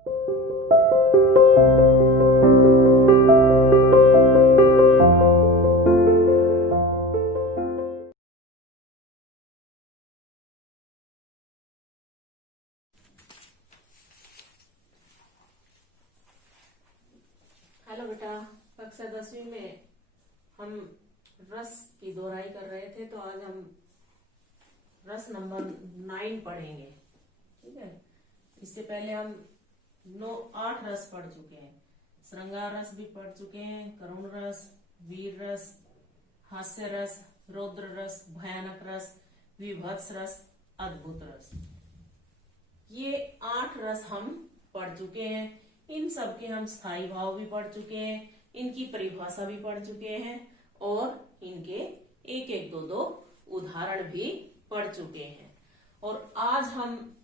Hello बेटा, कक्षा 10वीं में हम रस की दोहराई कर रहे थे, तो आज हम रस नंबर 9 पढ़ेंगे। ठीक है, इससे पहले हम 8 रस पढ़ चुके हैं। श्रृंगार रस भी पढ़ चुके हैं, करुण रस, वीर रस, हास्य रस, रौद्र रस, भयानक रस, विभत्स रस, अद्भुत रस। ये 8 रस हम पढ़ चुके हैं। इन सब के हम स्थायी भाव भी पढ़ चुके हैं, इनकी परिभाषा भी पढ़ चुके हैं और इनके एक एक दो उदाहरण भी पढ़ चुके हैं। और आज हम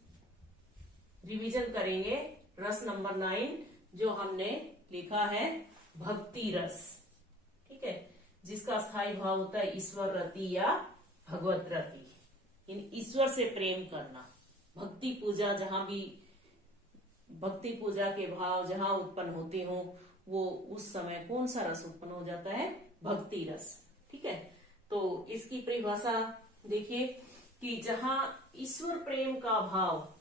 रिवीजन करेंगे रस नंबर 9, जो हमने लिखा है भक्ति रस। ठीक है, जिसका स्थायी भाव होता है ईश्वर रति या भगवत रति। इन ईश्वर से प्रेम करना, भक्ति पूजा, जहां भी भक्ति पूजा के भाव जहां उत्पन्न होते हो, वो उस समय कौन सा रस उत्पन्न हो जाता है? भक्ति रस। ठीक है, तो इसकी परिभाषा देखिए कि जहां ईश्वर प्रेम का भाव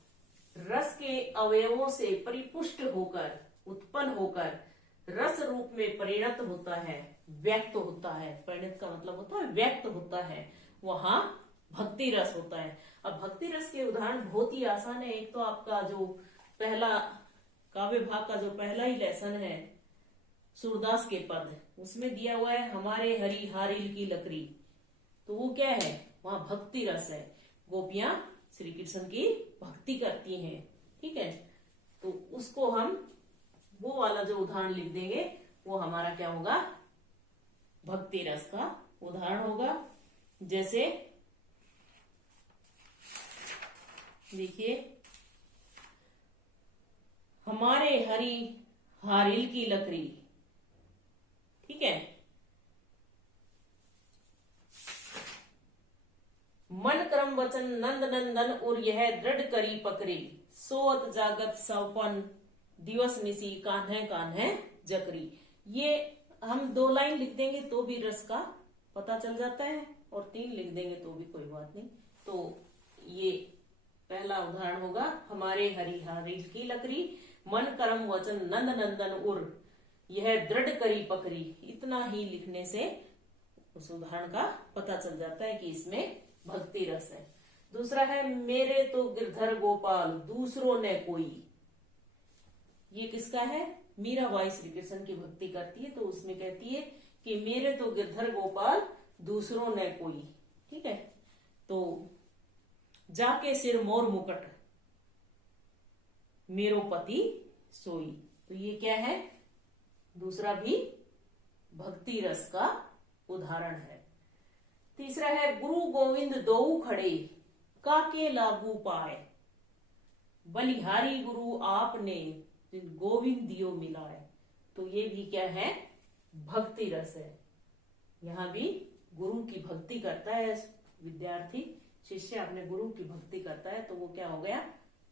रस के अवयवों से परिपुष्ट होकर, उत्पन्न होकर रस रूप में परिणत होता है, व्यक्त होता है। परिणत का मतलब होता है व्यक्त होता है, वहां भक्ति रस होता है। अब भक्ति रस के उदाहरण बहुत ही आसान है। एक तो आपका जो पहला काव्य भाग का जो पहला ही लेसन है, सूरदास के पद, उसमें दिया हुआ है हमारे हरि हारिल की लकड़ी। तो वो क्या है? वहां भक्ति रस है। गोपियां श्री कृष्ण की भक्ति करती हैं। ठीक है, तो उसको हम वो वाला जो उदाहरण लिख देंगे, वो हमारा क्या होगा? भक्ति रस का उदाहरण होगा। जैसे देखिए, हमारे हरि हारिल की लकड़ी। ठीक है, मन क्रम वचन नंद नंदन और यह दृढ़ करी पकड़ी, सोत जागत सपन दिवस निसी कान्हे कान्हे जकरी। ये हम 2 लाइन लिख देंगे तो भी रस का पता चल जाता है, और 3 लिख देंगे तो भी कोई बात नहीं। तो ये पहला उदाहरण होगा हमारे हरि हारिल की लकड़ी, मन कर्म वचन नंद नंदन और यह दृढ़ करी पकड़ी। इतना ही लिखने से उस उदाहरण का पता चल जाता है कि इसमें भक्ति रस है। दूसरा है मेरे तो गिरधर गोपाल दूसरों ने कोई। ये किसका है? मीराबाई श्री कृष्ण की भक्ति करती है, तो उसमें कहती है कि मेरे तो गिरधर गोपाल दूसरों ने कोई। ठीक है, तो जाके सिर मोर मुकट मेरो पति सोई। तो ये क्या है? दूसरा भी भक्ति रस का उदाहरण है। तीसरा है गुरु गोविंद दोऊ खड़े काके लागू पाए, बलिहारी गुरु आपने गोविंद दियो मिलाए। तो ये भी क्या है? भक्ति रस है। यहाँ भी गुरु की भक्ति करता है विद्यार्थी, शिष्य अपने गुरु की भक्ति करता है, तो वो क्या हो गया?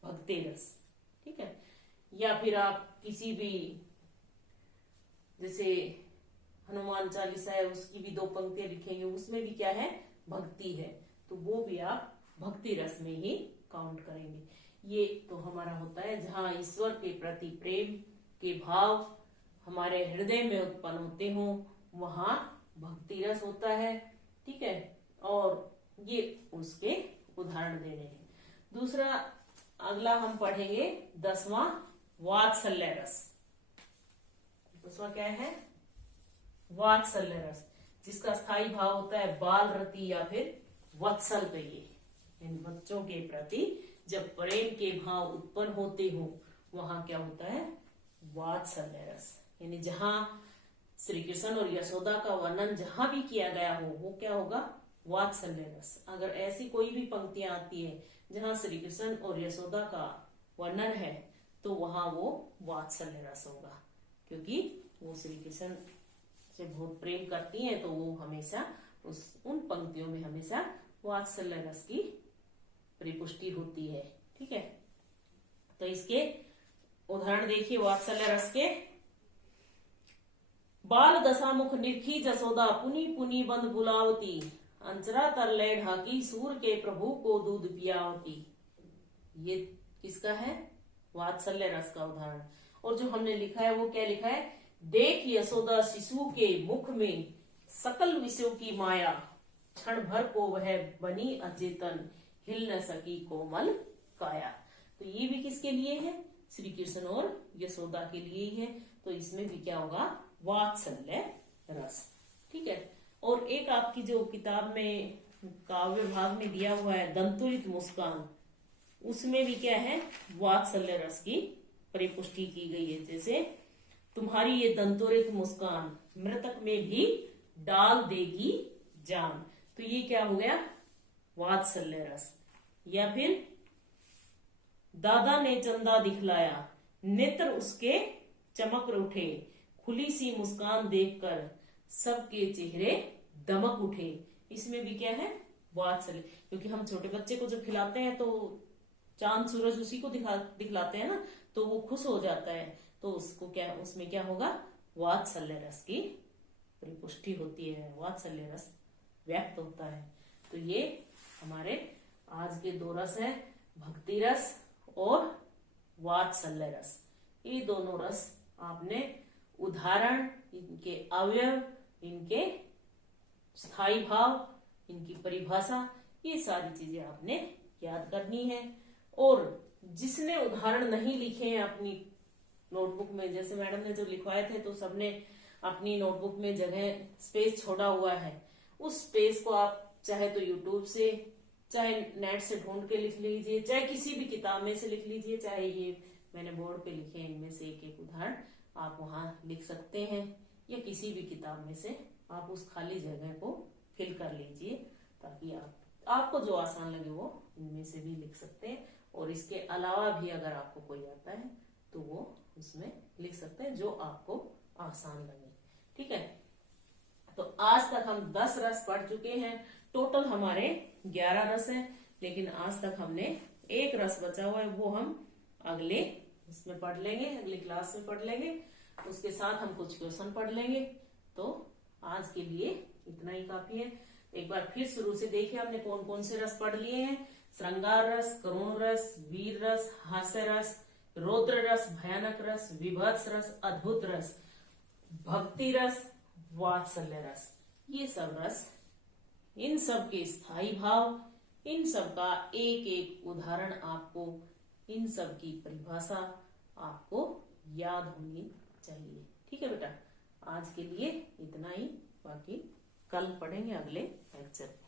भक्ति रस। ठीक है, या फिर आप किसी भी, जैसे हनुमान चालीसा है, उसकी भी 2 पंक्तियां लिखेंगे, उसमें भी क्या है? भक्ति है, तो वो भी आप भक्ति रस में ही काउंट करेंगे। ये तो हमारा होता है जहां ईश्वर के प्रति प्रेम के भाव हमारे हृदय में उत्पन्न होते हो, वहां भक्ति रस होता है। ठीक है, और ये उसके उदाहरण दे रहे हैं। दूसरा, अगला हम पढ़ेंगे 10वां वात्सल्य रस। 10वां क्या है? वात्सल्य रस, जिसका स्थायी भाव होता है बाल रति या फिर वत्सल कहिए। इन बच्चों के प्रति जब प्रेम के भाव उत्पन्न होते हो, वहां क्या होता है? वात्सल्य रस। यानी जहां श्री कृष्ण और यशोदा का वर्णन जहां भी किया गया हो, वो क्या होगा? वात्सल्य रस। अगर ऐसी कोई भी पंक्तियां आती है जहां श्री कृष्ण और यशोदा का वर्णन है, तो वहां वो वात्सल्य रस होगा, क्योंकि वो श्री कृष्ण से बहुत प्रेम करती हैं, तो वो हमेशा उन पंक्तियों में हमेशा वात्सल्य रस की परिपुष्टि होती है। ठीक है, तो इसके उदाहरण देखिए वात्सल्य रस के। बाल दशामुख निरखी जसोदा पुनी पुनी बंद बुलावती, अंचरा तरले ढाकी सूर के प्रभु को दूध पियावती। ये किसका है? वात्सल्य रस का उदाहरण। और जो हमने लिखा है वो क्या लिखा है? देख यशोदा शिशु के मुख में सकल विषयों की माया, क्षण भर को वह बनी अचेतन, हिल न सकी कोमल काया। तो ये भी किसके लिए है? श्री कृष्ण और यशोदा के लिए ही है। तो इसमें भी क्या होगा? वात्सल्य रस। ठीक है। और एक आपकी जो किताब में काव्य भाग में दिया हुआ है दंतुरित मुस्कान, उसमें भी क्या है? वात्सल्य रस की परिपुष्टि की गई है। जैसे तुम्हारी ये दंतुरित मुस्कान मृतक में भी डाल देगी जान। तो ये क्या हो गया? वात्सल्य रस। या फिर दादा ने चंदा दिखलाया, नेत्र उसके चमक उठे, खुली सी मुस्कान देखकर सबके चेहरे दमक उठे। इसमें भी क्या है? वात्सल्य। क्योंकि हम छोटे बच्चे को जब खिलाते हैं तो चांद सूरज उसी को दिखलाते हैं ना, तो वो खुश हो जाता है। तो उसको क्या, उसमें क्या होगा? वात्सल्य रस की परिपुष्टि होती है, वात्सल्य रस व्यक्त होता है। तो ये हमारे आज के दो रस है, भक्ति रस और वात्सल्य रस। ये दोनों रस आपने उदाहरण, इनके अवयव, इनके स्थायी भाव, इनकी परिभाषा, ये सारी चीजें आपने याद करनी है। और जिसने उदाहरण नहीं लिखे हैं अपनी नोटबुक में, जैसे मैडम ने जो लिखवाए थे तो सबने अपनी नोटबुक में जगह स्पेस छोड़ा हुआ है, उस स्पेस को आप चाहे तो यूट्यूब से, चाहे नेट से ढूंढ के लिख लीजिए, चाहे किसी भी किताब में से लिख लीजिए, चाहे ये मैंने बोर्ड पे लिखे हैं इनमें से एक एक उदाहरण आप वहां लिख सकते हैं, या किसी भी किताब में से आप उस खाली जगह को फिल कर लीजिए, ताकि आपको जो आसान लगे वो इनमें से भी लिख सकते हैं। और इसके अलावा भी अगर आपको कोई आता है तो वो उसमें लिख सकते हैं जो आपको आसान लगे। ठीक है। तो आज तक हम 10 रस पढ़ चुके हैं। टोटल हमारे 11 रस हैं, लेकिन आज तक हमने एक रस बचा हुआ है, वो हम अगले इसमें पढ़ लेंगे, अगली क्लास में पढ़ लेंगे। उसके साथ हम कुछ क्वेश्चन पढ़ लेंगे। तो आज के लिए इतना ही काफी है। एक बार फिर शुरू से देखिए हमने कौन कौन से रस पढ़ लिए हैं। श्रृंगार रस, करुण रस, वीर रस, हास्य रस, रौद्र रस, भयानक रस, विभत्स रस, अद्भुत रस, भक्ति रस, वात्सल्य रस। ये सब रस, इन सब के स्थायी भाव, इन सब का एक एक उदाहरण आपको, इन सब की परिभाषा आपको याद होनी चाहिए। ठीक है बेटा, आज के लिए इतना ही, बाकी कल पढ़ेंगे अगले लेक्चर।